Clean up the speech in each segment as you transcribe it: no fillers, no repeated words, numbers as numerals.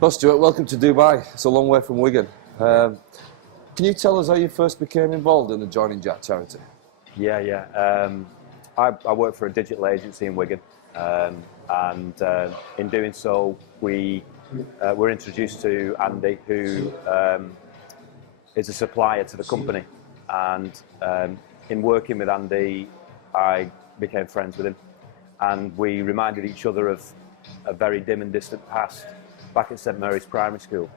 Well, Stuart, welcome to Dubai. It's a long way from Wigan. Can you tell us how you first became involved in the Joining Jack charity? Yeah. I work for a digital agency in Wigan, and in doing so, we were introduced to Andy, who is a supplier to the company. And in working with Andy, I became friends with him, and we reminded each other of a very dim and distant past back at St Mary's Primary School,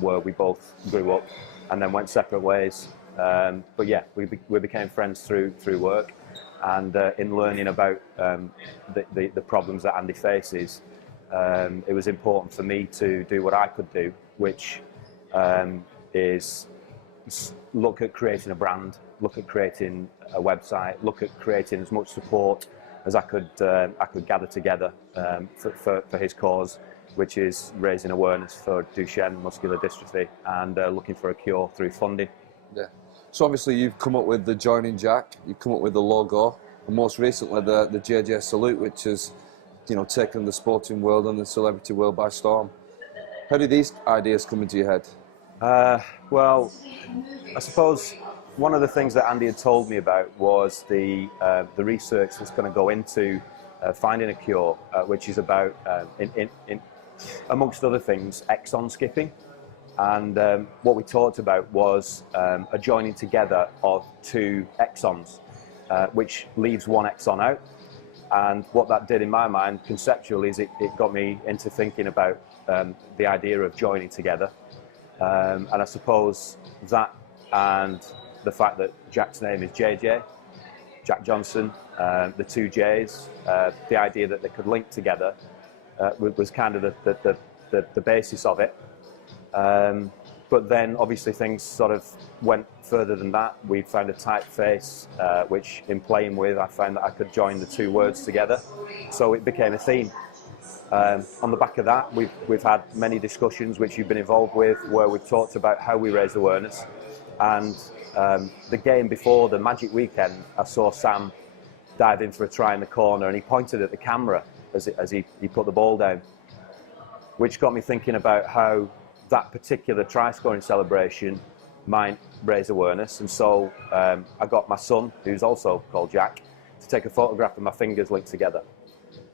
where we both grew up and then went separate ways. But yeah, we became friends through work, and in learning about the problems that Andy faces, it was important for me to do what I could do, which is look at creating a brand, look at creating a website, look at creating as much support as I could gather together for his cause, which is raising awareness for Duchenne muscular dystrophy and looking for a cure through funding. Yeah. So obviously you've come up with the Joining Jack, you've come up with the logo, and most recently the JJ salute, which has, you know, taken the sporting world and the celebrity world by storm. How did these ideas come into your head? Well, I suppose one of the things that Andy had told me about was the research that's going to go into finding a cure, which is about, amongst other things, exon skipping. And what we talked about was a joining together of two exons, which leaves one exon out. And what that did in my mind conceptually is it got me into thinking about the idea of joining together. And I suppose that, and the fact that Jack's name is JJ, Jack Johnson, the two J's, the idea that they could link together was kind of the basis of it. But then obviously things sort of went further than that. We found a typeface, which in playing with, I found that I could join the two words together. So it became a theme. On the back of that, we've had many discussions which you've been involved with, where we've talked about how we raise awareness. And the game before the Magic Weekend, I saw Sam dive in for a try in the corner, and he pointed at the camera as he put the ball down, which got me thinking about how that particular try scoring celebration might raise awareness. And so I got my son, who's also called Jack, to take a photograph of my fingers linked together,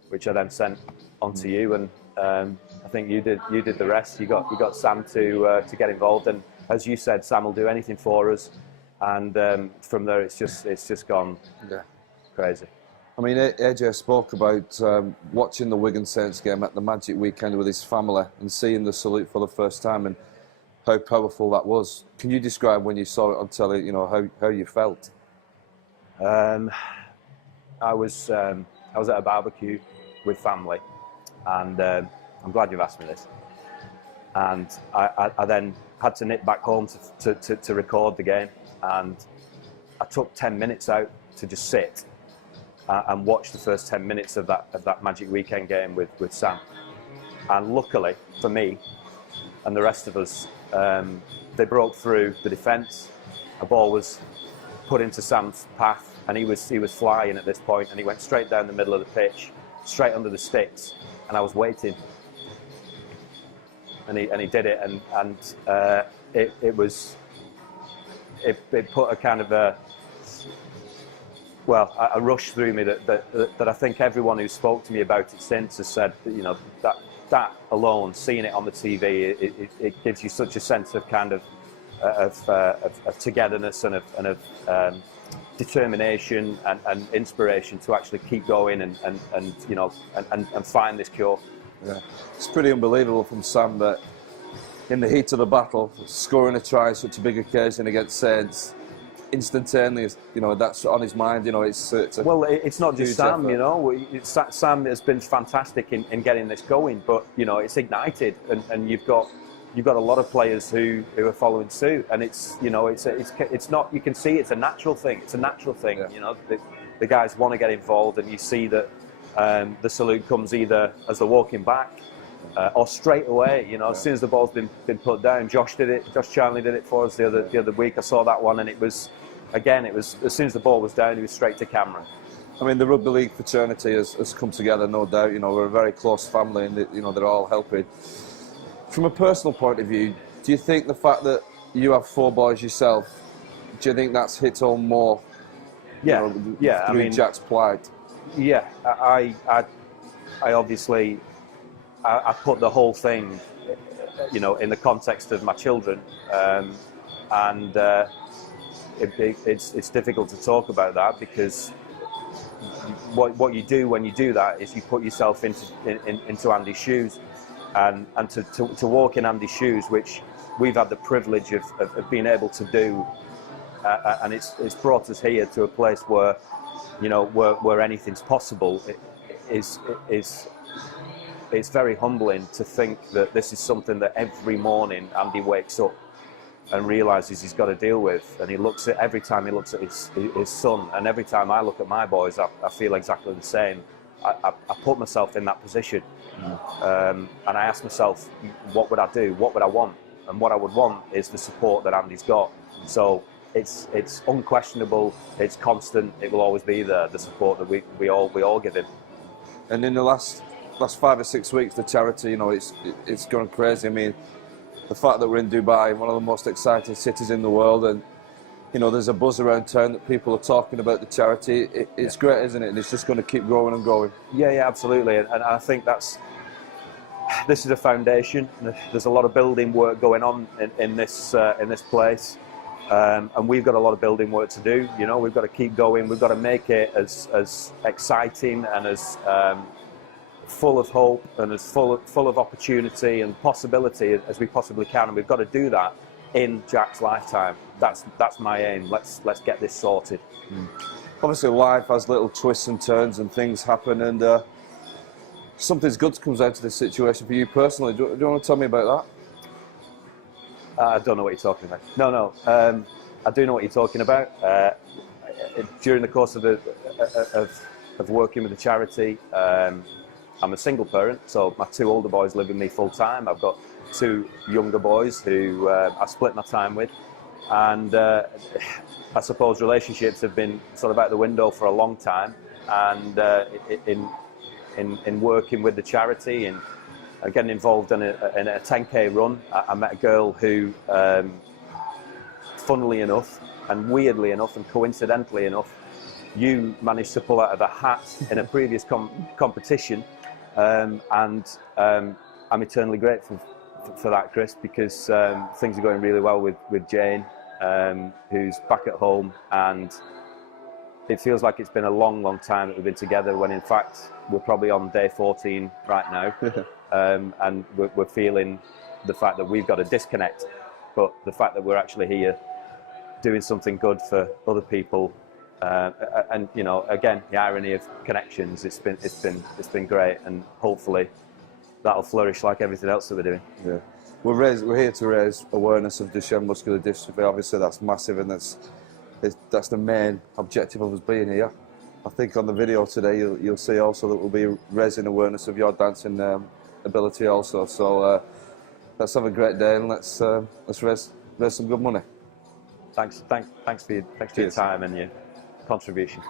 which I then sent on to you, and I think you did the rest. You got Sam to get involved, and as you said, Sam will do anything for us, and from there it's just gone crazy. I mean, AJ spoke about watching the Wigan Saints game at the Magic Weekend with his family and seeing the salute for the first time, and how powerful that was. Can you describe when you saw it on telly, you know, how you felt? I was at a barbecue with family, and I'm glad you've asked me this. And I then had to nip back home to record the game, and I took 10 minutes out to just sit and watch the first 10 minutes of that Magic Weekend game with Sam. And luckily for me and the rest of us, they broke through the defence. A ball was put into Sam's path, and he was flying at this point, and he went straight down the middle of the pitch, straight under the sticks, and I was waiting. And he did it, and it put a kind of a rush through me that I think everyone who spoke to me about it since has said that, you know, that alone, seeing it on the TV, it gives you such a sense of kind of togetherness and of determination and inspiration to actually keep going and you know and find this cure. Yeah. It's pretty unbelievable from Sam that in the heat of the battle, scoring a try, such a big occasion against Saints, instantaneously, you know, that's on his mind. You know, it's not just Sam. Effort. You know, Sam has been fantastic in getting this going, but you know, it's ignited, and you've got a lot of players who are following suit, and it's, you know, it's not, you can see it's a natural thing. It's a natural thing. Yeah. You know, the guys want to get involved, and you see that the salute comes either as they're walking back or straight away. You know, as soon as the ball's been put down. Josh Charnley did it for us the other week. I saw that one, and it was as soon as the ball was down, he was straight to camera. I mean, the rugby league fraternity has come together, no doubt. You know, we're a very close family, and you know, they're all helping. From a personal point of view, do you think the fact that you have 4 boys yourself, do you think that's hit home more? Yeah, You know, yeah. through Jack's plight. Yeah, I obviously, I put the whole thing, you know, in the context of my children, and it's difficult to talk about that because what you do when you do that is you put yourself into Andy's shoes, and to walk in Andy's shoes, which we've had the privilege of being able to do, and it's brought us here to a place where, you know, where anything's possible. It's very humbling to think that this is something that every morning Andy wakes up and realises he's got to deal with, and he looks at every time he looks at his son, and every time I look at my boys, I feel exactly the same. I put myself in that position, and I ask myself, what would I do? What would I want? And what I would want is the support that Andy's got. So it's unquestionable, it's constant, it will always be there, the support that we all give him. And in the last 5 or 6 weeks, the charity, you know, it's gone crazy. I mean, the fact that we're in Dubai, one of the most exciting cities in the world, and you know, there's a buzz around town that people are talking about the charity. It's great, isn't it? And it's just going to keep growing and growing. Yeah, absolutely. And I think this is a foundation. There's a lot of building work going on in this place, and we've got a lot of building work to do. You know, we've got to keep going. We've got to make it as exciting and as full of hope and as full of opportunity and possibility as we possibly can, and we've got to do that in Jack's lifetime. That's my aim. Let's get this sorted. Obviously, life has little twists and turns, and things happen, and something's good comes out of this situation for you personally. Do you want to tell me about that? I don't know what you're talking about. No. I do know what you're talking about. During the course of working with the charity, I'm a single parent, so my 2 older boys live with me full time. I've got 2 younger boys who I split my time with, and I suppose relationships have been sort of out the window for a long time. And in working with the charity and getting involved in a 10k run, I met a girl who, funnily enough, and weirdly enough, and coincidentally enough, you managed to pull out of a hat in a previous competition. And I'm eternally grateful for that, Chris, because things are going really well with Jane, who's back at home, and it feels like it's been a long time that we've been together, when in fact we're probably on day 14 right now. And we're feeling the fact that we've got to disconnect, but the fact that we're actually here doing something good for other people. And you know, again, the irony of connections, it's been great, and hopefully that'll flourish like everything else that we're doing. Yeah, we're here to raise awareness of Duchenne muscular dystrophy. Obviously, that's massive, and that's the main objective of us being here. I think on the video today, you'll see also that we'll be raising awareness of your dancing ability also. So let's have a great day, and let's raise some good money. Thanks for your time and your contribution.